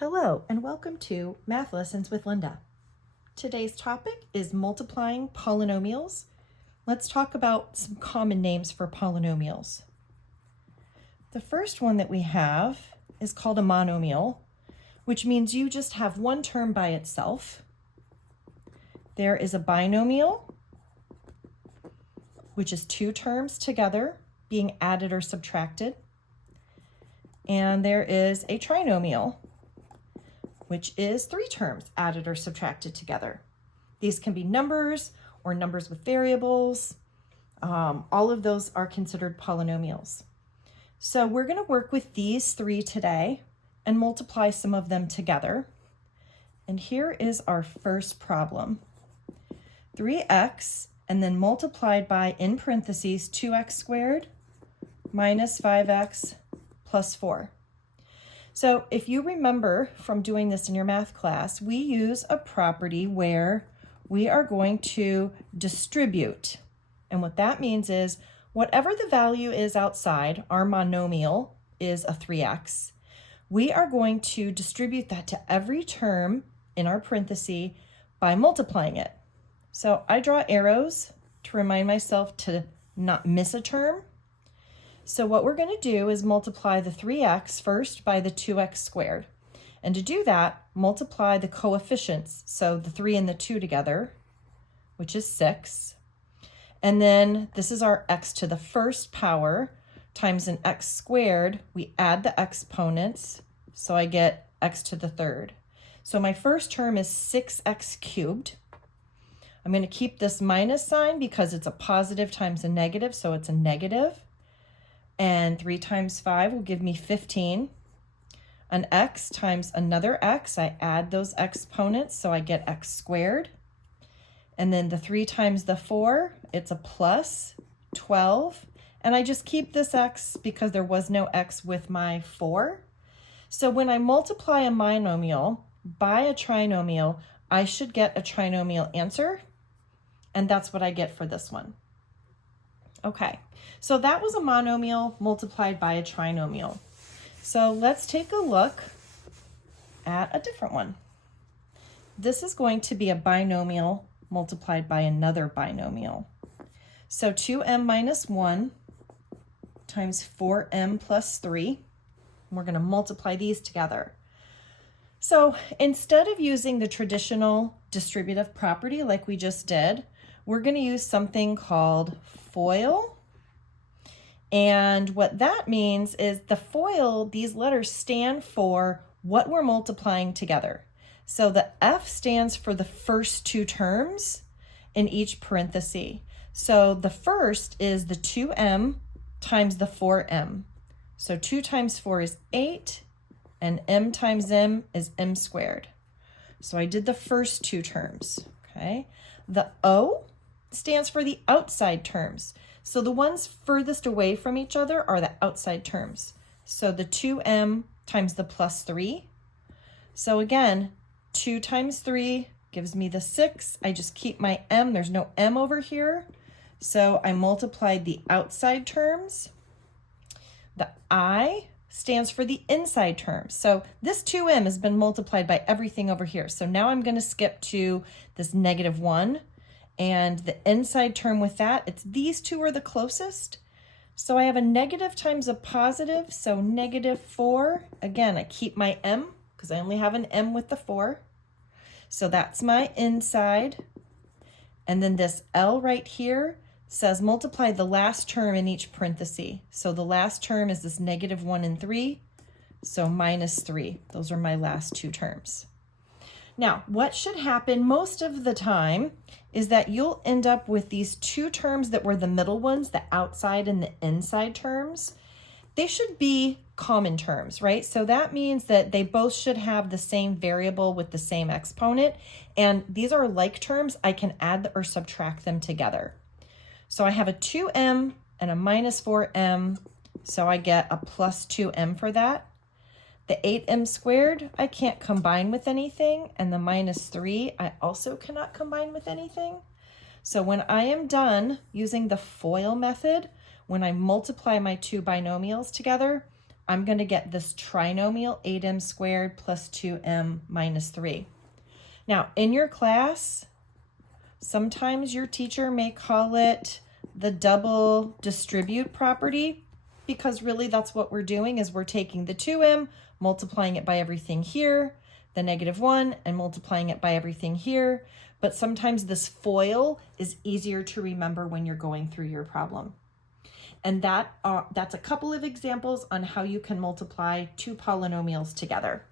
Hello and welcome to Math Lessons with Linda. Today's topic is multiplying polynomials. Let's talk about some common names for polynomials. The first one that we have is called a monomial, which means you just have one term by itself. There is a binomial, which is two terms together being added or subtracted. And there is a trinomial, which is three terms added or subtracted together. These can be numbers or numbers with variables. All of those are considered polynomials. So we're going to work with these three today and multiply some of them together. And here is our first problem. 3x and then multiplied by, in parentheses, 2x squared minus 5x plus 4. So if you remember from doing this in your math class, we use a property where we are going to distribute. And what that means is whatever the value is outside, our monomial is a 3x, we are going to distribute that to every term in our parenthesis by multiplying it. So I draw arrows to remind myself to not miss a term. So what we're going to do is multiply the 3x first by the 2x squared. And to do that, multiply the coefficients, so the 3 and the 2 together, which is 6. And then this is our x to the first power times an x squared. We add the exponents, so I get x to the third. So my first term is 6x cubed. I'm going to keep this minus sign because it's a positive times a negative, so it's a negative. And 3 times 5 will give me 15. An x times another x, I add those exponents, so I get x squared. And then the 3 times the 4, it's a plus 12. And I just keep this x because there was no x with my 4. So when I multiply a monomial by a trinomial, I should get a trinomial answer. And that's what I get for this one. Okay, so that was a monomial multiplied by a trinomial. So let's take a look at a different one. This is going to be a binomial multiplied by another binomial. So 2m minus 1 times 4m plus 3. We're going to multiply these together. So instead of using the traditional distributive property like we just did, we're going to use something called FOIL. And what that means is the FOIL, these letters stand for what we're multiplying together. So the F stands for the first two terms in each parenthesis. So the first is the 2m times the 4m. So 2 times 4 is 8, and m times m is m squared. So I did the first two terms, okay? The O stands for the outside terms. So the ones furthest away from each other are the outside terms. So the 2m times the plus 3. So again, 2 times 3 gives me the 6. I just keep my m. There's no m over here. So I multiplied the outside terms. The I stands for the inside terms. So this 2m has been multiplied by everything over here. So now I'm going to skip to this negative 1. And the inside term with that, it's these two are the closest. So I have a negative times a positive, so negative 4. Again, I keep my m because I only have an m with the 4. So that's my inside. And then this L right here says multiply the last term in each parenthesis. So the last term is this negative 1 and 3, so minus 3. Those are my last two terms. Now, what should happen most of the time is that you'll end up with these two terms that were the middle ones, the outside and the inside terms. They should be common terms, right? So that means that they both should have the same variable with the same exponent. And these are like terms. I can add or subtract them together. So I have a 2m and a minus 4m. So I get a plus 2m for that. The 8m squared, I can't combine with anything, and the minus 3, I also cannot combine with anything. So when I am done using the FOIL method, when I multiply my two binomials together, I'm going to get this trinomial 8m squared plus 2m minus 3. Now, in your class, sometimes your teacher may call it the double distribute property, because really that's what we're doing is we're taking the 2m, multiplying it by everything here, the -1, and multiplying it by everything here. But sometimes this FOIL is easier to remember when you're going through your problem. And that's a couple of examples on how you can multiply two polynomials together.